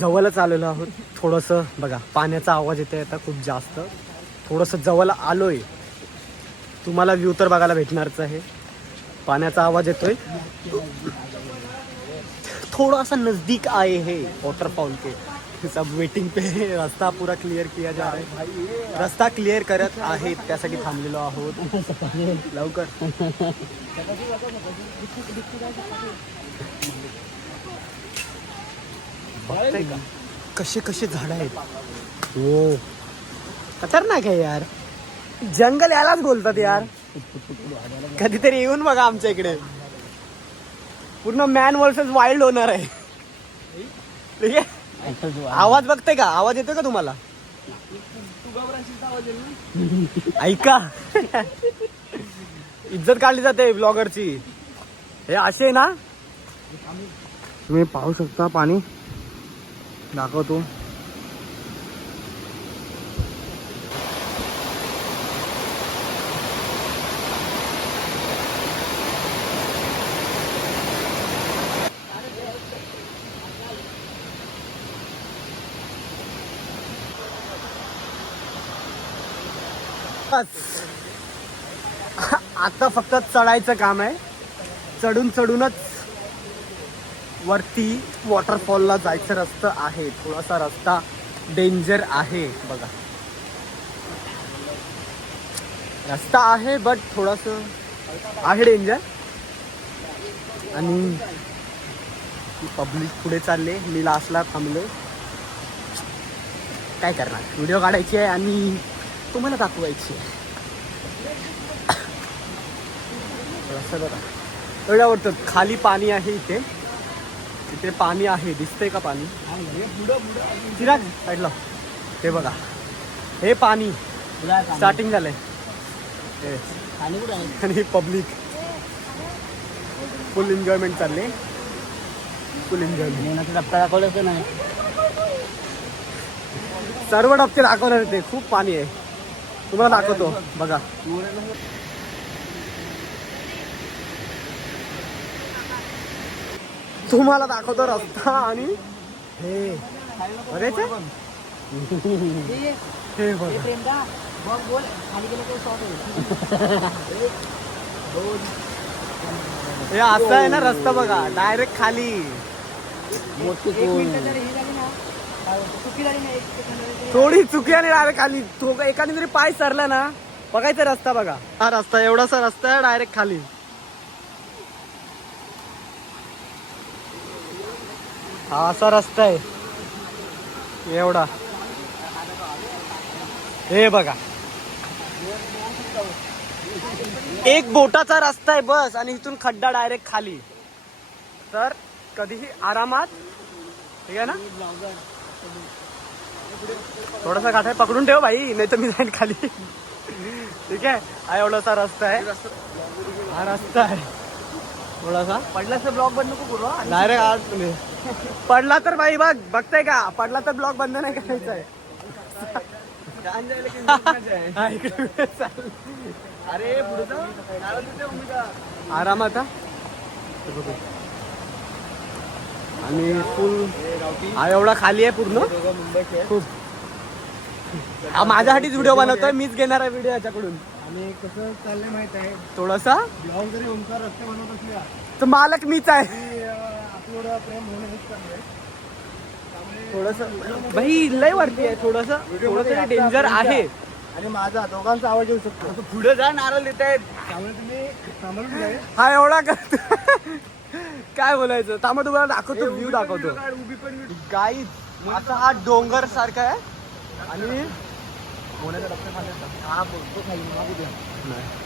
जवळच आलेलो आहोत. थोडंसं बघा पाण्याचा आवाज येतोय आता खूप जास्त. थोडंसं जवळ आलोय, तुम्हाला व्ह्यू तर बघायला भेटणारच आहे. पाण्याचा आवाज येतोय, थोड़ा सा नजदीक आए है वॉटरफॉल के. सब वेटिंग पे. रस्ता पूरा क्लियर किया जा रहा है. रस्ता क्लिअर करत आहेत, त्यासाठी थांबलेलो आहोत. लवकर. बघताय का कसे कसे झाड आहेत. हो खतरनाक आहे यार. जंगल यालाच बोलतात यार. कधीतरी येऊन बघा आमच्या इकडे. पूर्ण मॅन वर्सेस वाईल्ड होणार आहे. ठीक आहे. आवाज बघताय का, आवाज येतोय का तुम्हाला? ऐका, इज्जत काढली जाते ब्लॉगरची. हे असे ना, तुम्ही पाहू शकता. पाणी दाखवतो. आता फक्त चढायचं काम आहे. चढूनच वरती वॉटरफॉलला जायचं रस्ता आहे. थोडासा रस्ता डेंजर आहे बघा. रस्ता आहे बट थोडंसं आहे डेंजर. आणि पब्लिक पुढे चालले, मी लास्टला थांबलो. काय करणार, व्हिडिओ काढायची आहे आणि तुम्हाला दाखवायची आहे. रस्ता बघा एवढ्यावरतं खाली पाणी आहे. इथे पाणी आहे, दिसतंय का पाणी? चिराग साईडला हे बघा, हे पाणी स्टार्टिंग झालंय. आणि पब्लिक फुल एन्जॉयमेंट चालले. फुल एन्जॉयमेंट. डबका दाखवलं नाही, सर्व डबके दाखवणार ते. खूप पाणी आहे, तुम्हाला दाखवतो बघा. तुम्हाला दाखवतो रस्ता. आणि हे बघायचं, हे बघा. हे असं आहे ना रस्ता बघा, डायरेक्ट खाली. थोडी चुकी आणि डायरेक्ट खाली. एखादी तरी पाय सरला ना, बघायचा रस्ता बघा. हा रस्ता एवढासा रस्ता आहे, डायरेक्ट खाली. हा असा रस्ता आहे एवढा. हे बघा, एक बोटाचा रस्ता आहे बस. आणि इथून खड्डा डायरेक्ट खाली. तर कधीही आरामात. ठीक आहे ना. थोडासा काठा पकडून ठेव भाई, नाही तर मी जाईन खाली. ठीक आहे. हा एवढासा रस्ता आहे. हा रस्ता आहे थोडासा. पडला तर ब्लॉग बंद नको करू डायरेक्ट. आज पडला तर भाई बघ, बघताय का, पडला तर ब्लॉग बंद नाही करायचा आहे. अरे आरामात. आणि फुल हा एवढा खाली आहे पूर्ण. खूप. हा माझ्यासाठीच व्हिडिओ बनवतोय, मीच घेणार आहे व्हिडिओ याच्याकडून. आणि कसं चाललंय माहित आहे, थोडासा ब्लॉग जरी उंचा रस्ते बनवत असल्या तर मालक मीच आहे. आपलं प्रेम थोडस भाई लय वरती आहे. थोडस डेंजर आहे. आणि माझा दोघांचा आवाज येऊ शकतो. पुढे जा, नारळ देत आहेत त्यामुळे तुम्ही. हा एवढा करतो. काय बोलायचं, त्यामुळे तुम्हाला दाखवतो, व्ह्यू दाखवतो. गाईज असा हा डोंगर सारखा आहे. आणि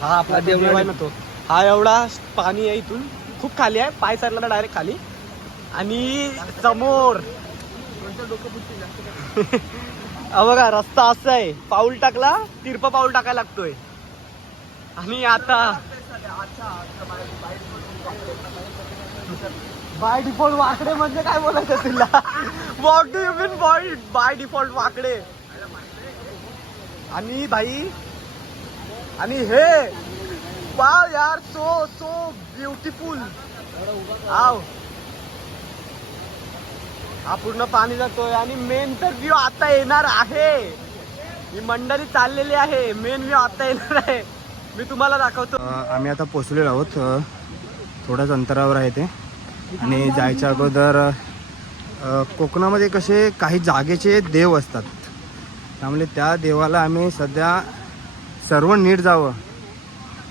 हा आपला देवळा आहे ना तो. हा एवढा पाणी आहे, इथून खूप खाली आहे. पाय सरला डायरेक्ट खाली. आणि समोर बघा रस्ता असा आहे, पाऊल टाकला तिरपा पाऊल टाकायला लागतोय. आणि आता बाय डिफॉल्ट वाकडे म्हणजे काय बोलायचं तुला? What do you mean by default वाकडे? आणि भाई आणि हे वाव यार, सो सो ब्युटिफुल. आव हा पूर्ण पाणी जातोय आणि मेन तर व्ह्यू आता येणार आहे. ही मंडळी चाललेली आहे, मेन व्ह्यू आता येणार आहे, मी तुम्हाला दाखवतो. आम्ही आता पोचलेलो आहोत, थोड्याच अंतरावर आहे ते. आणि जायच्या अगोदर कोकणामध्ये कसे काही जागेचे देव असतात, त्यामुळे त्या देवाला आम्ही सध्या सर्व नीट जावं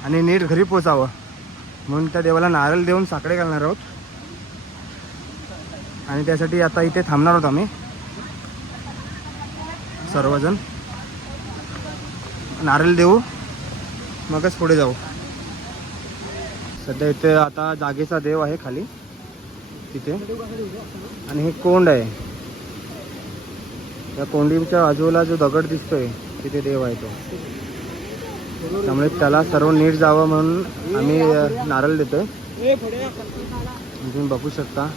आणि नीट घरी पोचावं म्हणून त्या देवाला नारळ देऊन साकडे घालणार आहोत. आणि त्यासाठी आता इथे थांबणार आहोत आम्ही सर्वजण. नारळ देऊ मगच पुढे जाऊ. सध्या इथे आता जागेचा देव आहे खाली तिथे, आणि हे कोंड आहे. त्या कोंडीच्या बाजूला जो दगड दिसतोय तिथे देव आहे तो, त्यामुळे त्याला सर्व नीट जावं म्हणून आम्ही नारळ देतोय. तुम्ही बघू शकता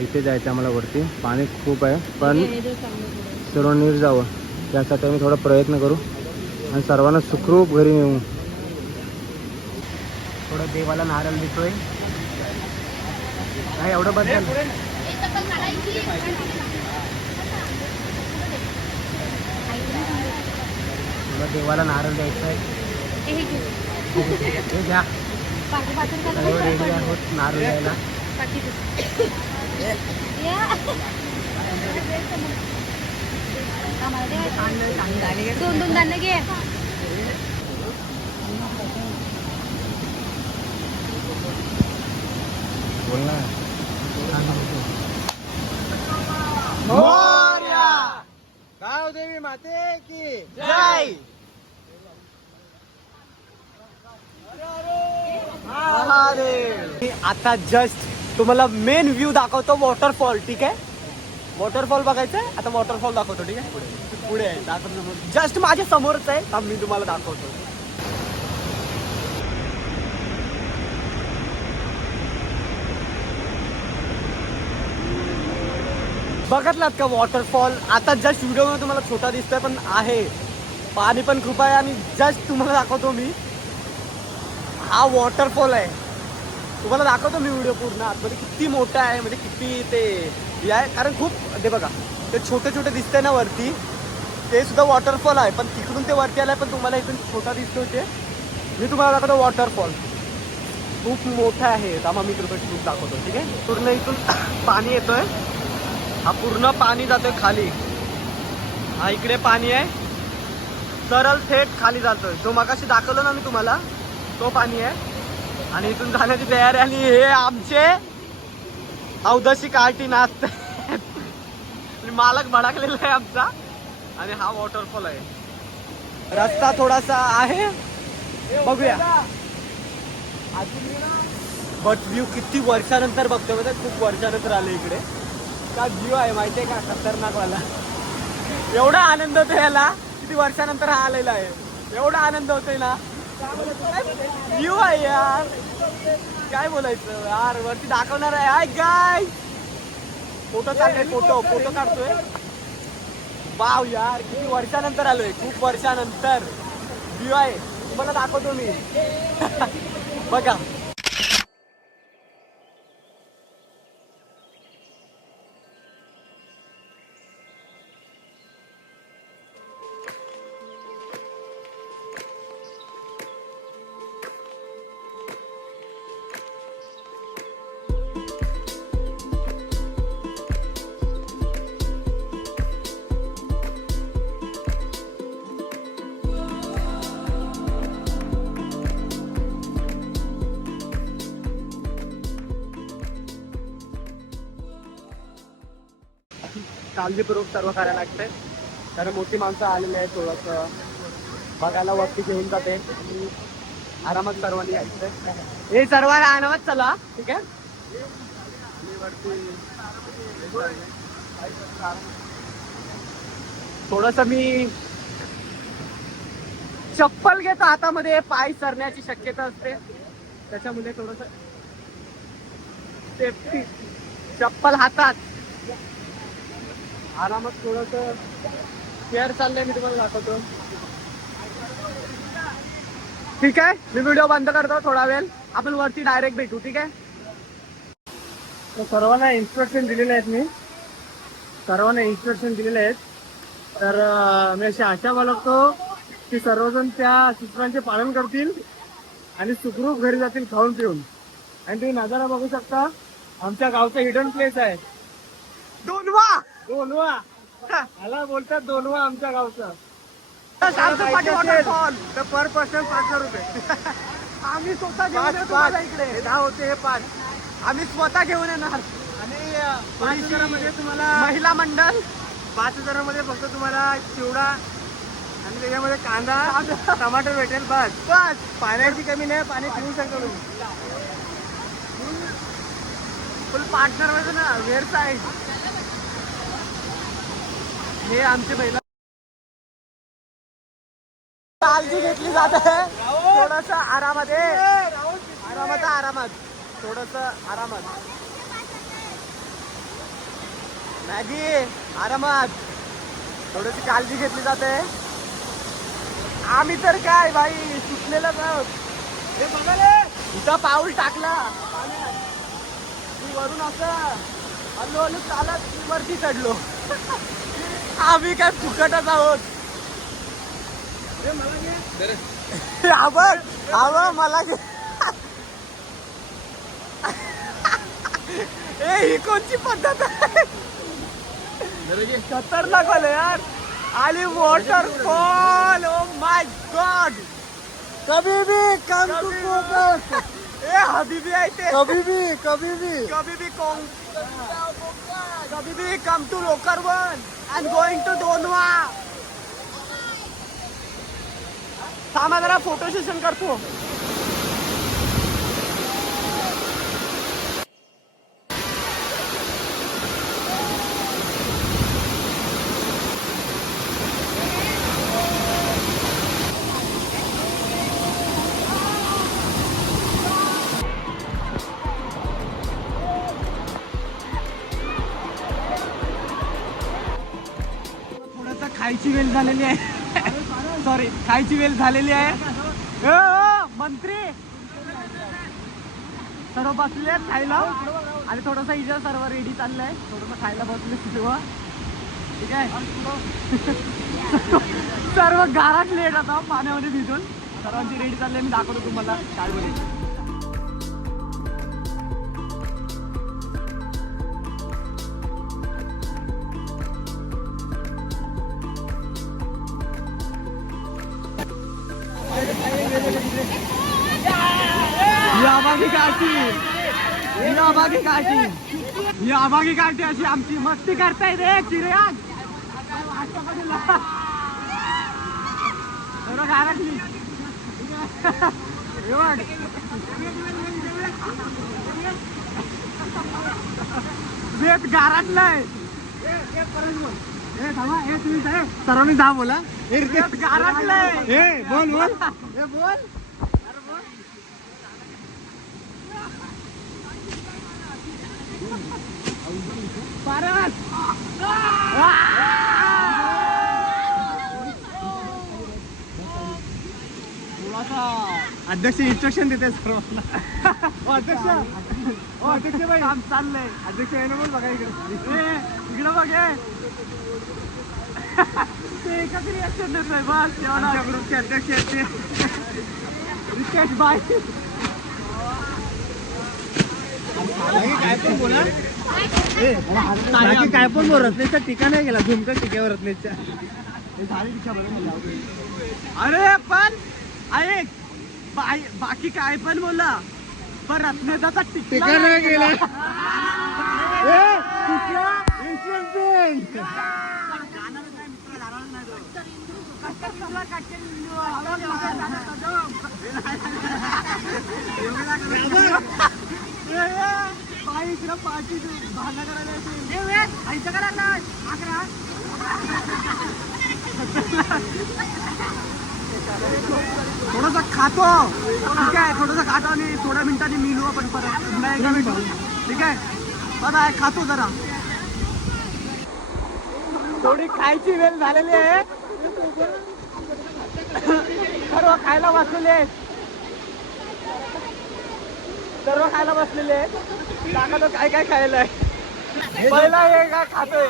इथे जायचं आम्हाला वरती. पाणी खूप आहे पण सर्व नीट जावं त्यासाठी आम्ही थोडा प्रयत्न करू आणि सर्वांना सुखरूप घरी नेऊ. थोडं देवाला नारळ देतोय. काय एवढं बदल? थोडं देवाला नारळ द्यायचं आहे. हे घ्या, रेडी आहोत नारळ द्यायला. दोन दोन दाणे घे. बोल ना. मोरया गाव देवी माते की जय. आता जस्ट तुम्हाला मेन व्ह्यू दाखवतो, वॉटरफॉल. ठीक आहे, वॉटरफॉल बघायचं आहे आता. वॉटरफॉल दाखवतो. ठीक आहे, पुढे आहे दाखवतो, जस्ट माझ्या समोरच आहे. मी तुम्हाला दाखवतो. बघितलात का वॉटरफॉल? आता जस्ट व्हिडिओमध्ये तुम्हाला छोटा दिसतोय पण आहे, पाणी पण खूप आहे. आणि जस्ट तुम्हाला दाखवतो मी, हा वॉटरफॉल आहे. तुम्हाला दाखवतो मी व्हिडिओ पूर्ण आतमध्ये किती मोठा आहे, म्हणजे किती ते आहे. कारण खूप ते बघा, ते छोटे छोटे दिसतंय ना वरती, ते सुद्धा वॉटरफॉल आहे. पण तिकडून ते वरती आलाय, पण तुम्हाला इथून छोटा दिसतोय. ते मी तुम्हाला दाखवतो. वॉटरफॉल खूप मोठा आहे. त्यामुळे मी तुला खूप दाखवतो. ठीक आहे, पूर्ण इथून पाणी येतोय. हा पूर्ण पाणी जातोय खाली. हा इकडे पाणी आहे, सरळ थेट खाली जातोय. जो मगाशी दाखवलं ना मी तुम्हाला, तो पाणी आहे. आणि इथून जाण्याची तयारी. आणि हे आमचे अवधशी कार्टी नाचते. मालक भडकलेला आहे आमचा. आणि हा वॉटरफॉल आहे. रस्ता थोडासा आहे, बघूया. बट व्ह्यू किती वर्षानंतर बघतोय, म्हणजे खूप वर्षानंतर आले इकडे. का व्ह्यू आहे माहिती आहे का, खतरनाक वाला. एवढा आनंद होतो याला, किती वर्षानंतर हा आलेला आहे. एवढा आनंद होतोय ना. व्ह्यू आहे यार, काय बोलायचं यार. वरती दाखवणार आहे. हाय गाईस, फोटो काढतोय, फोटो काढतोय. वाव यार, किती वर्षानंतर आलोय, खूप वर्षानंतर. व्ह्यू आहे, तुम्हाला दाखवतो मी. बघा. काळजीपूर्वक सर्व करायला लागते, कारण मोठी माणसं आलेली आहेत. थोडंसं बघायला वरती घेऊन जाते. आरामात सर्वांनी यायचं. हे सर्वांना आरामात चला. ठीक आहे, थोडस मी चप्पल घेतो हातामध्ये, पाय सरण्याची शक्यता असते त्याच्यामुळे थोडस सेफ्टी, चप्पल हातात, आरामात थोडस केअर चाललंय. मी तुम्हाला दाखवतो. ठीक आहे, मी व्हिडिओ बंद करतो थोडा वेळ, आपण वरती डायरेक्ट भेटू. ठीक आहे, तर सर्वांना इन्स्ट्रक्शन दिलेले आहेत, मी सर्वांना इन्स्ट्रक्शन दिलेले आहेत. तर मी अशी आशा बाळगतो की सर्वजण त्या सूचनांचे पालन करतील आणि सुखरूप घरी जातील खाऊन पिऊन. आणि तुम्ही नजारा बघू शकता, आमच्या गावचा हिडन प्लेस आहे दोनवा. दोनवा याला बोलतात दोनवा आमच्या गावचा. तर पर पर्सन 5,000 रुपये. आम्ही स्वतः घेऊन येतो इकडे. 10 होते हे 5. आम्ही स्वतः घेऊन येणार. आणि 5,000 तुम्हाला महिला मंडळ, 5,000 फक्त तुम्हाला चिवडा आणि त्याच्यामध्ये कांदा टमाटर भेटेल. बस बस, पाण्याची कमी नाही, पाणी पिऊ शकतो तुम्ही. फुल पार्टनर मध्ये ना, वेअर साईड. हे आमची महिला काळजी घेतली जाते. थोडस आरामात, आरामात थोडस आरामात. मॅगी आरामात, थोडीशी काळजी घेतली जाते. आम्ही तर काय भाई सुटलेलंच आहोत. हे बघा, इथं पाऊल टाकला वरून असं हळूहळू चालत वरती चढलो. आम्ही काय फुकटच आहोत. मला ही कोणची पद्धत आहे? खतरनाक वाले यार. आली वॉटरफॉल. Oh my God. कभी भी कम टू फोकस. ए हबीबी आहे ते. कभी भी कम टू लोकरवन and going to दोनवा. थांबा जरा फोटो सेशन करतो. खायची वेळ झालेली आहे. सॉरी, खायची वेळ झालेली आहे. मंत्री सर्व बसले खायला आणि थोडंसं इजा सर्व रेडी चाललंय. थोडंसं खायला बसले तेव्हा. ठीक आहे, सर्व गारात लेट आता पाण्यामध्ये भिजून सर्वांची रेडी चालली. मी दाखवतो तुम्हाला काय. याबागी काठी अशी आमची मस्ती करताय रे चिऱ्यात. गारटली वेट गारटलाय. सर्वांनी जा बोला. गारटलाय. बोल बोल. अध्यक्ष इन्स्ट्रक्शन देते सर्वांना. अध्यक्ष भाई काम चाललंय. अध्यक्ष आहे ना, बोल बघा इकडं बघ. ते एकच रिॲक्शन देतोय बस. आमच्या ग्रुपचे अध्यक्ष आहेत ते रितेश बाई. काय पण बोला, काय पण बोल. रत्नेशचं ठिकाण आहे गेला झुमकर टिक्यावर रत्नेशच्या. अरे पण ऐक, बाकी काय पण बोला, पण रत्नेशाचा ठिकाण नाही गेला. थोडंसं खातो ठीक आहे, थोडंसं खातो आणि थोड्या मिनिटांनी मिळू आपण परत पुन्हा एकदा भेटू ठीक आहे. बघा खातो जरा, थोडी खायची वेळ झालेली आहे. सर्व खायला बसलेले आहेत, सर्व खायला बसलेले आहेत. दाखवा तो काय काय खायला आहे. पहिला हे काय खातोय.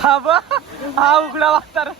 हा बा, हा उघडा वागतार.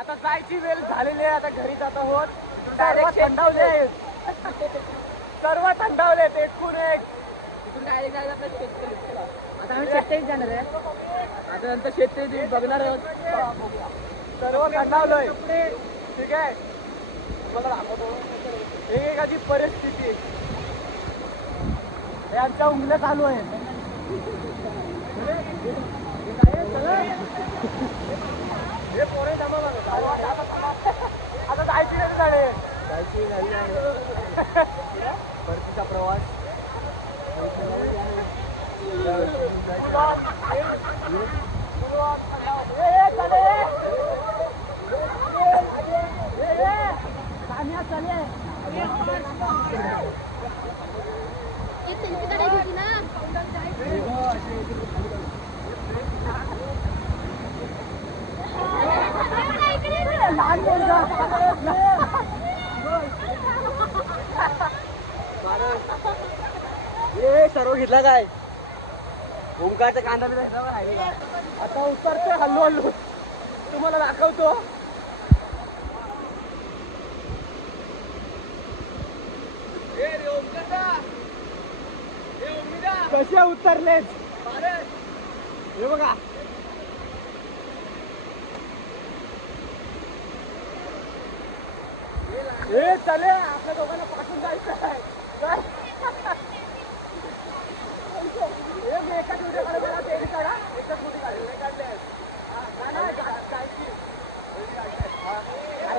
आता जायची वेळ झालेली आहे, आता घरी जात आहोत. सर्व थंडावले आहेत, सर्व थंडावले आहेत एकूण एक. तिथून डायरेक्ट जायचं आपल्या शेतकरी. आता आम्ही शेतकरीच जाणार आहे, आता नंतर शेतकरी बघणार आहोत. सर्व थंडावलोय ठीक आहे. मला दाखवतो एकेकाची परिस्थिती. यांच्या उंगल्या चालू आहे. हे पोरे जमा आता जायची नाही झाले, जायची परतीचा प्रवास. सर्व घेतला काय ओंकारचा कांदा राहिलेला. आता उतरते हल्लू हल्लू, तुम्हाला दाखवतो. कसे उतरलेत हे बघा. हे चले आपल्या दोघांना पाठवून जायचं आहे. एकाच उद्या काढा मला ते काढा, एकच मोठी काढली काढले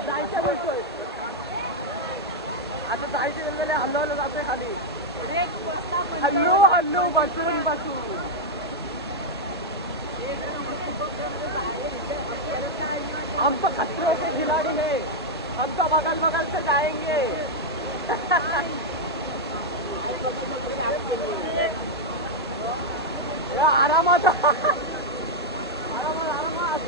जायचं बोलतोय. आता जायचे वेळेला हल्लो हल्लो जातोय खाली. हल्लो हल्लो बसून बसून. हम तो खतरों के खिलाड़ी है, हम तो बगल बगल से जाएंगे. आरामात आरामात आरामात.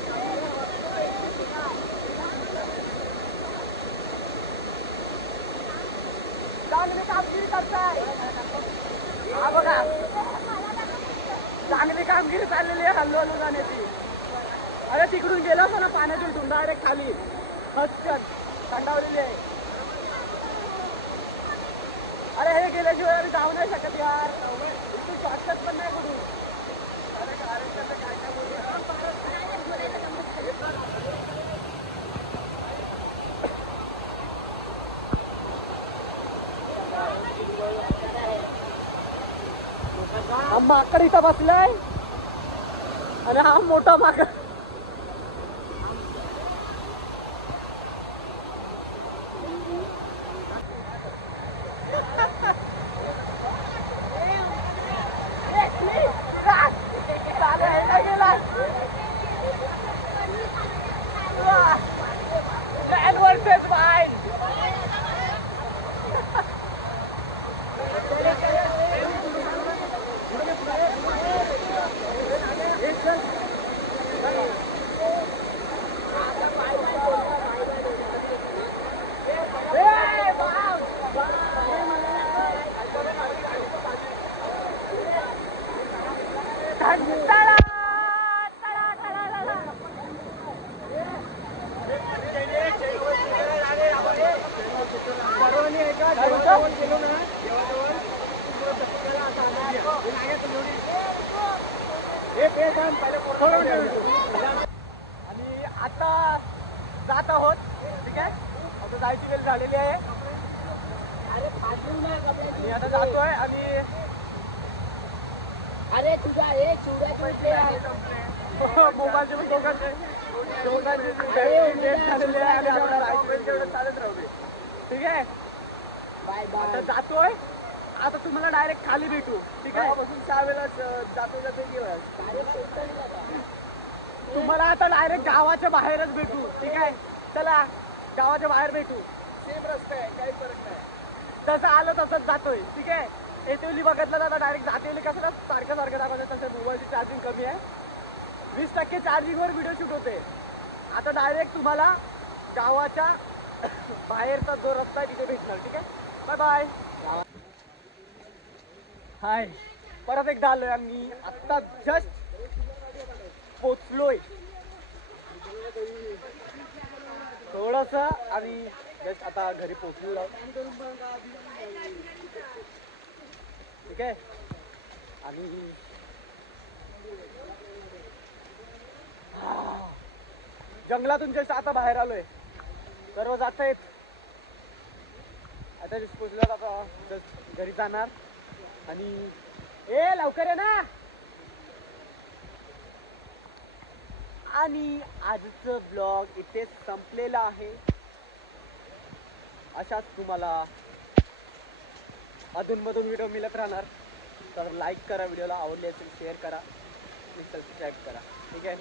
चांगली कामगिरी करताय हा बघा, चांगली कामगिरी चाललेली आहे हल्लो हल्लो जाण्याची. अरे तिकडून गेलो ना पाण्यातून तुम डायरेक्ट खाली हटकन थंडावलेली आहे. अरे हे गेल्याशिवाय आम्ही जाऊ नाही शकत यार, इथून शॉर्टकट पण नाही कुठून. माकड इथं बसलाय आणि हा मोठा माकड Man versus wild. आणि आता जात आहोत. ठीक आहे, आता जायची वेळ झालेली आहे आणि आता जातोय. आणि अरे तुझा हे चिवड्या कुठले मोबाईलचे पण दोघांचे झालेले आहे आणि आपल्याला जायची वेळ तेवढं चालत राहू दे. ठीक आहे, बाय आता जातोय. आता तुम्हाला डायरेक्ट खाली भेटू. ठीक आहे, बसून 6 वेळा जातो तुम्हाला आता डायरेक्ट गावाच्या बाहेरच भेटू. ठीक आहे, चला गावाच्या बाहेर भेटू. सेम रस्ता आहे, काही फरक नाही. जसं आलं तसंच जातोय. ठीक आहे, एटीवली बघितलं तर आता डायरेक्ट जातेवली कसं सारखं दाखवतं. तसं मोबाईलची चार्जिंग कमी आहे, 20% चार्जिंगवर व्हिडिओ शूट होते. आता डायरेक्ट तुम्हाला गावाच्या बाहेरचा जो रस्ता आहे तिथे भेटणार. ठीक आहे, बाय बाय. हाय, परत एकदा आलोय आम्ही. आत्ता जस्ट पोचलोय थोडस आणि जस्ट आता घरी पोचलो आहोत. ठीक आहे, आणि जंगलातून जस्ट आता बाहेर आलोय. सर्व जात आहेत. आता जस्ट पोचलो. आता जस्ट घरी जाणार आणि लवकर आहे ना. आणि आजचं ब्लॉग इथे संपलेला आहे. अशाच तुम्हाला अधूनमधून व्हिडिओ मिळत राहणार. तर लाईक करा, व्हिडिओला आवडले असेल शेअर करा आणि सबस्क्राईब करा. ठीक आहे,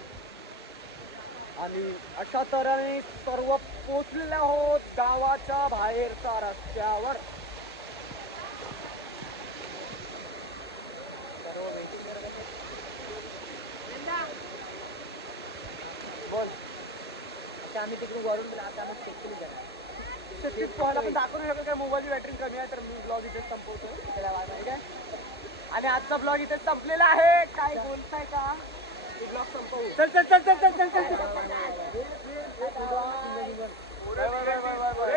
आणि अशा तऱ्हेने सर्व पोचलेले आहोत गावाच्या बाहेरच्या रस्त्यावर. बोल. आता आम्ही तिकडून वरून आता आम्ही शेतकरी जाणार. तुम्हाला पण दाखवू शकतो काय मोबाईलची बॅटरी कमी आहे. तर मी ब्लॉग इथे संपवतोय. त्याला ठीक आहे, आणि आजचा ब्लॉग इथे संपलेला आहे. काय बोलताय का? ब्लॉग संपवू. चल चल चल चल चल चल चल. Bye bye bye bye bye.